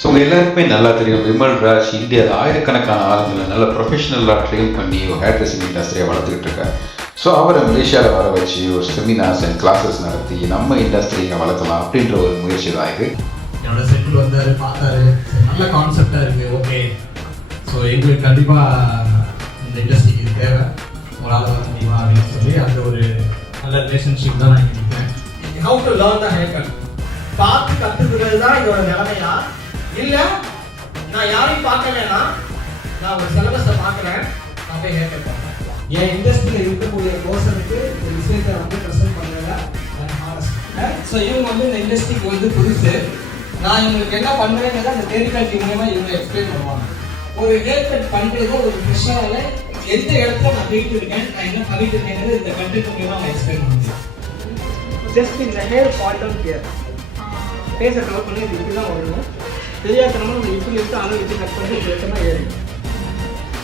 So உங்கள் எல்லாருக்குமே நல்லா தெரியும், விமல் ராஜ் இந்தியாவில் ஆயிரக்கணக்கான ஆளுங்களை நல்ல ப்ரொஃபஷனலாக ட்ரெயின் பண்ணி ஒரு ஹேர் ட்ரெஸ்ஸிங் இண்டஸ்ட்ரியை வளர்த்துக்கிட்டு இருக்காரு. ஸோ அவரை மலேசியாவில் வர வச்சு ஒரு செமினார்ஸ் அண்ட் கிளாஸஸ் நடத்தி நம்ம இண்டஸ்ட்ரியை வளர்த்தலாம் அப்படின்ற ஒரு முயற்சி தான் இது. என்னோட செட்டில் வந்தார், பார்த்தாரு, நல்ல கான்செப்டாக இருக்குது, ஓகே. ஸோ எங்களுக்கு கண்டிப்பாக இந்த இண்டஸ்ட்ரிக்கு இது தேவை, ஒரு ஆள் வர முடியுமா அப்படின்னு சொல்லி அந்த ஒரு நல்ல ரிலேஷன்ஷிப் தான் நான் நினைக்கிறேன். How to learn the haircut. பார்த்து கற்றுக்கிறது தான் இதோட நிலைமையா இல்லை நான் யாரையும் பார்க்கலன்னா நான் ஒரு சிலபஸை பார்க்குறேன், நான் போய் ஹேர்கட் பண்ணுறேன். என் இண்டஸ்ட்ரியில் இருக்கக்கூடிய பர்சனுக்கு இந்த விஷயத்தை ப்ரெசென்ட் பண்ணுறதா ஸோ இவங்க இந்த இண்டஸ்ட்ரிக்கு புதுசு. நான் இவங்களுக்கு என்ன பண்ணுறேங்கிறத அந்த தேர்காட்சி மூலமா இவங்க எக்ஸ்பிளைன் பண்ணுவாங்க. ஒரு ஹேர் கட் பண்ணுறது ஒரு ஃப்ரெஷ்ஷாக எந்த இடத்துல நான் போயிட்டு இருக்கேன், நான் என்ன பண்ணிட்டு இருக்கேங்கிறது இந்த கண்டென்ட் மூலமா அவங்க எக்ஸ்பிளைன் பண்ணுவேன். ஜஸ்ட் இந்த ஹேர் ஃபால் டவுன் கேர் பேச கவர் பண்ணி இது இப்படி தான் வரணும். தெரியாதனமா நம்ம இப்படி எடுத்து அளவு வச்சு கட் பண்ணி இது எடுத்தோம்னா ஏறும்.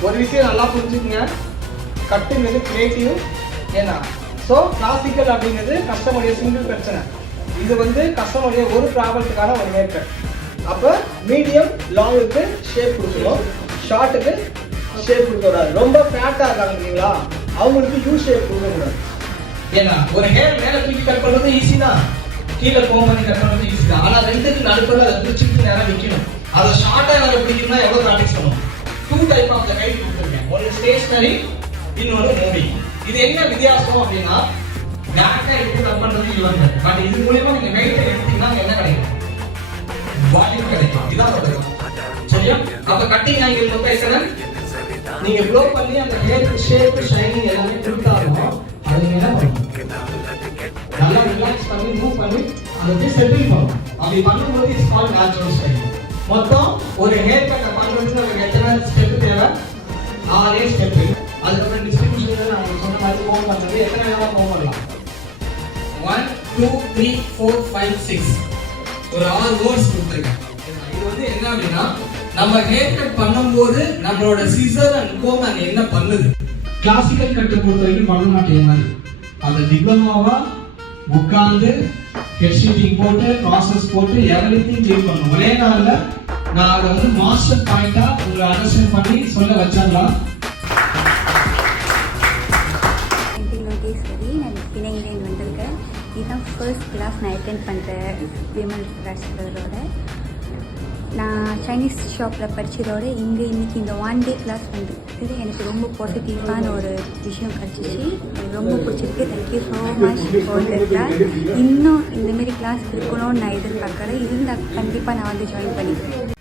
ஒரு விஷயம் நல்லா புரிஞ்சுக்குங்க, கட்டுங்கிறது கிரியேட்டிவ். ஏன்னா ஸோ கிளாசிக்கல் அப்படிங்கிறது கஸ்டமருடைய சிங்கிள் பிரச்சனை, இது கஸ்டமருடைய ஒரு ப்ராப்ளத்துக்கான ஒரு ஹேர் கட். அப்போ மீடியம் லாங்குக்கு ஷேப் கொடுக்கணும், ஷார்ட்டுக்கு ஷேப் கொடுக்கக்கூடாது. ரொம்ப ஃபேட்டாக இருக்காங்க இல்லைங்களா, அவங்களுக்கு யூ ஷேப் கொடுக்கக்கூடாது. ஏன்னா ஒரு ஹேர் மேலே தூக்கி கட் பண்ணுறது ஈஸி தான், கீழே கோம் பண்ணி கட் பண்ணுறது ஈஸி தான். ஆனால் ரெண்டுக்கு நடுப்புற அதை பிடிச்சிட்டு நேரம் நிற்கணும். அதை ஷார்ட்டாக நம்ம பிடிக்கணும்னா எவ்வளோ ப்ராக்டிஸ் பண்ணுவோம். 2 டைப் ஆஃப் த கைட் கொடுத்துருக்கேன், ஒன்று ஸ்டேஷனரி, இன்னொன்று மூவிங். இது என்ன வித்தியாசம் அப்படின்னா டேரக்டாக எடுத்து கட் பண்ணுறது இவங்க, பட் இது மூலியமா நீங்கள் கைட்டை எடுத்தீங்கன்னா என்ன கிடைக்கும், வால்யூம் கிடைக்கும். இதான் சொல்லுங்க சரியா. அப்போ கட்டிங் ஆங்கிள் மட்டும் எத்தனை நீங்கள் ப்ளோ பண்ணி அந்த ஹேருக்கு ஷேப் ஷைனிங் எல்லாமே கொடுத்தாலும் அது என்ன பண்ணும், நல்லா ரிலாக்ஸ் பண்ணி மூவ் பண்ணி அதை செட்டில் பண்ணும். அப்படி பண்ணும்போது இட்ஸ் கால்ட் நேச்சுரல் ஸ்டைல். மொத்தம் ஒரு ஹேர் கட்டை பண்ணுறதுக்கு நமக்கு எத்தனை ஸ்டெப் தேவை, 6 ஸ்டெப். அதுக்கப்புறம் டிஸ்ட்ரிபியூஷன் நான் சொன்ன மாதிரி கோம் பண்ணுறது எத்தனை வேணாலும் கோம் பண்ணலாம். 1 2 3 4 5 6 ஒரு 6 வேர்ட்ஸ் கொடுத்துருக்கேன். இது என்ன அப்படின்னா நம்ம ஹேர் கட் பண்ணும்போது நம்மளோட சீசர் அண்ட் கோம் அங்க என்ன பண்ணுது. கிளாசிக்கல் கட்டை பொறுத்த வரைக்கும் பரதநாட்டியம் மாதிரி அதை டிப்ளமாவா உட்காந்து ஹெட் ஷீட்டிங் போட்டு ப்ராசஸ் போட்டு எவரிதிங் க்ளீன் பண்ணணும். ஒரே நாள்ல நான் அதை மாஸ்டர் பாயிண்டா உங்களை அண்டர்ஸ்டாண்ட் பண்ணி சொல்ல வச்சிடலாம். வந்திருக்கேன். இதுதான் ஃபர்ஸ்ட் கிளாஸ் நான் அட்டென்ட் பண்ணுறேன் விமல் ராஜ் சாரோட. நான் சைனீஸ் ஷாப்பில் படித்ததோட இன்னைக்கு இந்த 1 டே கிளாஸ் வந்துட்டு எனக்கு ரொம்ப பாசிட்டிவான ஒரு விஷயம் கிடச்சிச்சு. எனக்கு ரொம்ப பிடிச்சிருக்கு. Thank you so much for the class. இன்னும் இந்தமாரி கிளாஸ் இருக்கணும்னு நான் எதிர்பார்க்குறேன். இருந்தால் கண்டிப்பாக நான் ஜாயின் பண்ணிக்கிறேன்.